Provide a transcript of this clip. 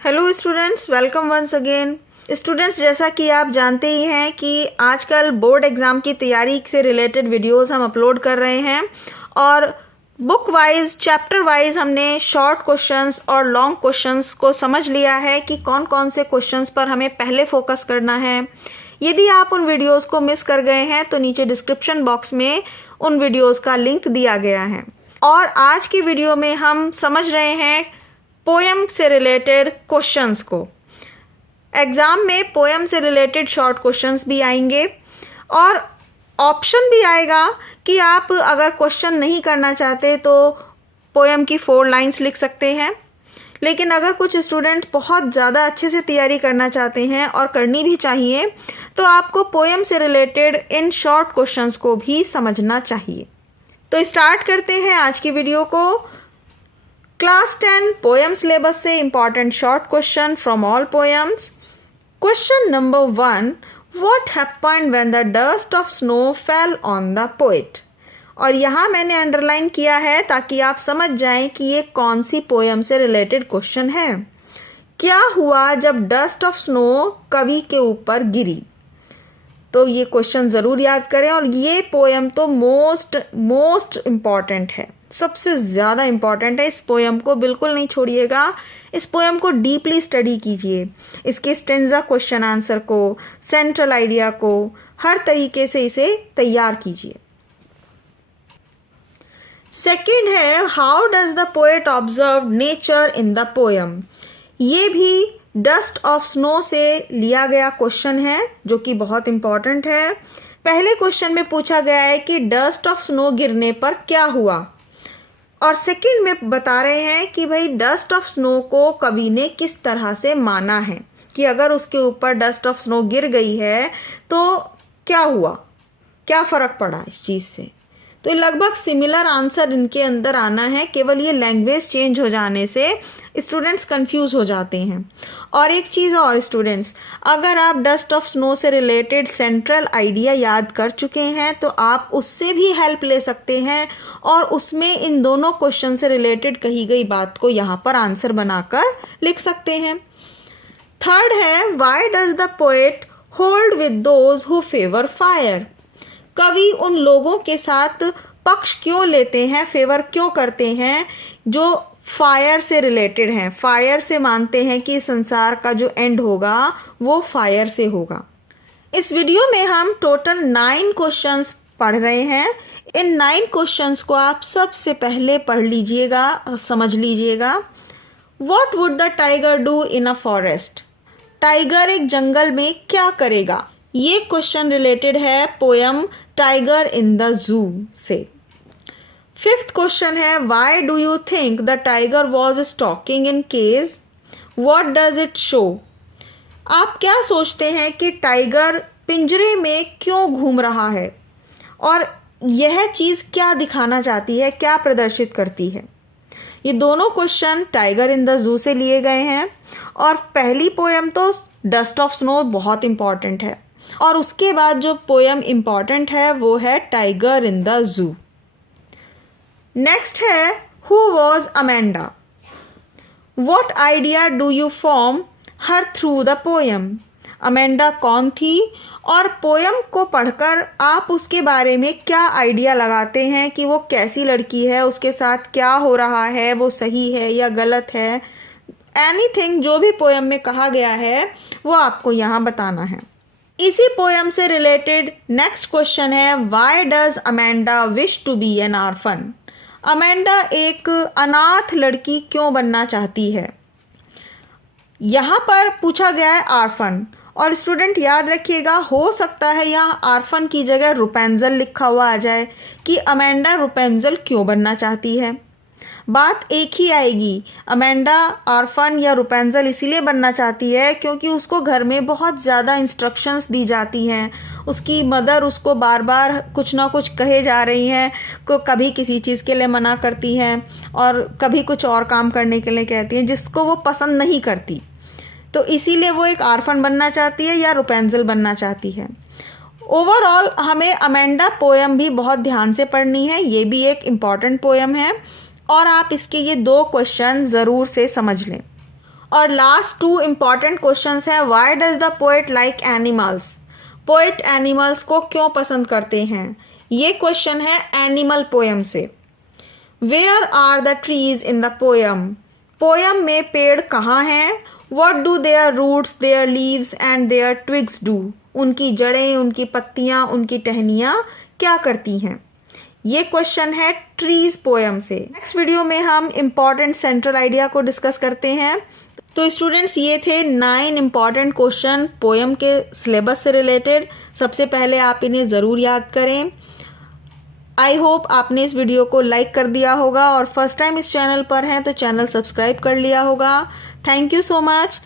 Hello students, welcome once again. Students, जैसा कि आप जानते ही हैं कि आजकल बोर्ड एग्ज़ाम की तैयारी से रिलेटेड वीडियोस हम अपलोड कर रहे हैं और बुक वाइज चैप्टर वाइज हमने शॉर्ट क्वेश्चंस और लॉन्ग क्वेश्चंस को समझ लिया है कि कौन कौन से क्वेश्चंस पर हमें पहले फोकस करना है। यदि आप उन वीडियोस को मिस कर गए हैं तो नीचे डिस्क्रिप्शन बॉक्स में उन वीडियोस का लिंक दिया गया है। और आज की वीडियो में हम समझ रहे हैं पोएम से रिलेटेड क्वेश्चंस को। एग्ज़ाम में पोएम से रिलेटेड शॉर्ट क्वेश्चंस भी आएंगे और ऑप्शन भी आएगा कि आप अगर क्वेश्चन नहीं करना चाहते तो पोएम की 4 लाइंस लिख सकते हैं। लेकिन अगर कुछ स्टूडेंट बहुत ज़्यादा अच्छे से तैयारी करना चाहते हैं और करनी भी चाहिए तो आपको पोएम से रिलेटेड इन शॉर्ट क्वेश्चंस को भी समझना चाहिए। तो स्टार्ट करते हैं आज की वीडियो को। क्लास 10 पोएम सिलेबस से important short question from all poems. Question number 1, what happened when the dust of snow fell on the poet. और यहाँ मैंने अंडरलाइन किया है ताकि आप समझ जाएं कि ये कौन सी पोएम से रिलेटेड क्वेश्चन है। क्या हुआ जब डस्ट ऑफ स्नो कवि के ऊपर गिरी। तो ये क्वेश्चन ज़रूर याद करें और ये पोएम तो मोस्ट इम्पॉर्टेंट है, सबसे ज़्यादा इम्पॉर्टेंट है। इस पोएम को बिल्कुल नहीं छोड़िएगा, इस पोएम को डीपली स्टडी कीजिए, इसके स्टेंजा क्वेश्चन आंसर को, सेंट्रल आइडिया को, हर तरीके से इसे तैयार कीजिए। सेकंड है, how does the poet observe nature in the poem. ये भी डस्ट ऑफ स्नो से लिया गया क्वेश्चन है जो कि बहुत इंपॉर्टेंट है। पहले क्वेश्चन में पूछा गया है कि डस्ट ऑफ स्नो गिरने पर क्या हुआ और सेकंड में बता रहे हैं कि भाई डस्ट ऑफ स्नो को कवि ने किस तरह से माना है कि अगर उसके ऊपर डस्ट ऑफ स्नो गिर गई है तो क्या हुआ, क्या फ़र्क पड़ा इस चीज़ से। तो लगभग सिमिलर आंसर इनके अंदर आना है, केवल ये लैंग्वेज चेंज हो जाने से स्टूडेंट्स कंफ्यूज हो जाते हैं। और एक चीज़ और स्टूडेंट्स, अगर आप डस्ट ऑफ स्नो से रिलेटेड सेंट्रल आइडिया याद कर चुके हैं तो आप उससे भी हेल्प ले सकते हैं और उसमें इन दोनों क्वेश्चन से रिलेटेड कही गई बात को यहाँ पर आंसर बनाकर लिख सकते हैं। थर्ड है, why does the poet hold with those who favour fire. कवि उन लोगों के साथ पक्ष क्यों लेते हैं, फेवर क्यों करते हैं जो फायर से रिलेटेड हैं, फायर से मानते हैं कि संसार का जो एंड होगा वो फायर से होगा। इस वीडियो में हम टोटल 9 क्वेश्चंस पढ़ रहे हैं। इन 9 क्वेश्चंस को आप सबसे पहले पढ़ लीजिएगा और समझ लीजिएगा। What would the tiger do in a forest. Tiger एक जंगल में क्या करेगा। ये क्वेश्चन रिलेटेड है poem tiger in the zoo से। फिफ्थ क्वेश्चन है, why do you think the tiger was stalking in cage, what does it show. आप क्या सोचते हैं कि टाइगर पिंजरे में क्यों घूम रहा है और यह चीज़ क्या दिखाना चाहती है, क्या प्रदर्शित करती है। ये दोनों question tiger in the zoo से लिए गए हैं और पहली पोएम तो डस्ट ऑफ स्नो बहुत इम्पॉर्टेंट है और उसके बाद जो पोएम इम्पॉर्टेंट है वो है tiger in the zoo. Next है, who was Amanda. What idea do you form her through the poem. Amanda कौन थी और पोएम को पढ़कर आप उसके बारे में क्या आइडिया लगाते हैं कि वो कैसी लड़की है, उसके साथ क्या हो रहा है, वो सही है या गलत है। एनीथिंग जो भी पोएम में कहा गया है वो आपको यहाँ बताना है। इसी पोएम से रिलेटेड नेक्स्ट क्वेश्चन है, why does Amanda wish to be an orphan. Amanda एक अनाथ लड़की क्यों बनना चाहती है। यहाँ पर पूछा गया है ऑर्फन और स्टूडेंट याद रखिएगा, हो सकता है यहाँ ऑर्फन की जगह रुपेंजल लिखा हुआ आ जाए कि अमेंडा रुपेंजल क्यों बनना चाहती है। बात एक ही आएगी, अमेंडा ऑर्फन या रुपेंजल इसीलिए बनना चाहती है क्योंकि उसको घर में बहुत ज़्यादा इंस्ट्रक्शंस दी जाती हैं। उसकी मदर उसको बार बार कुछ ना कुछ कहे जा रही हैं, को कभी किसी चीज़ के लिए मना करती हैं और कभी कुछ और काम करने के लिए कहती हैं जिसको वो पसंद नहीं करती। तो इसीलिए वो एक ऑर्फन बनना चाहती है या रुपेंजल बनना चाहती है। ओवरऑल हमें अमेंडा पोएम भी बहुत ध्यान से पढ़नी है, ये भी एक इम्पॉर्टेंट पोएम है और आप इसके ये 2 क्वेश्चन ज़रूर से समझ लें। और लास्ट 2 इम्पॉर्टेंट क्वेश्चंस हैं। Why does the poet like animals? Poet animals को क्यों पसंद करते हैं? ये क्वेश्चन है एनिमल पोएम से। Where are the trees in the poem? Poem में पेड़ कहाँ हैं? What do their roots, their leaves and their twigs do? उनकी जड़ें, उनकी पत्तियाँ, उनकी टहनियाँ क्या करती हैं? ये क्वेश्चन है ट्रीज पोएम से। नेक्स्ट वीडियो में हम इम्पॉर्टेंट सेंट्रल आइडिया को डिस्कस करते हैं। तो स्टूडेंट्स, ये थे 9 इम्पॉर्टेंट क्वेश्चन पोएम के सिलेबस से रिलेटेड। सबसे पहले आप इन्हें ज़रूर याद करें। आई होप आपने इस वीडियो को लाइक कर दिया होगा और फर्स्ट टाइम इस चैनल पर हैं तो चैनल सब्सक्राइब कर लिया होगा। Thank you so much.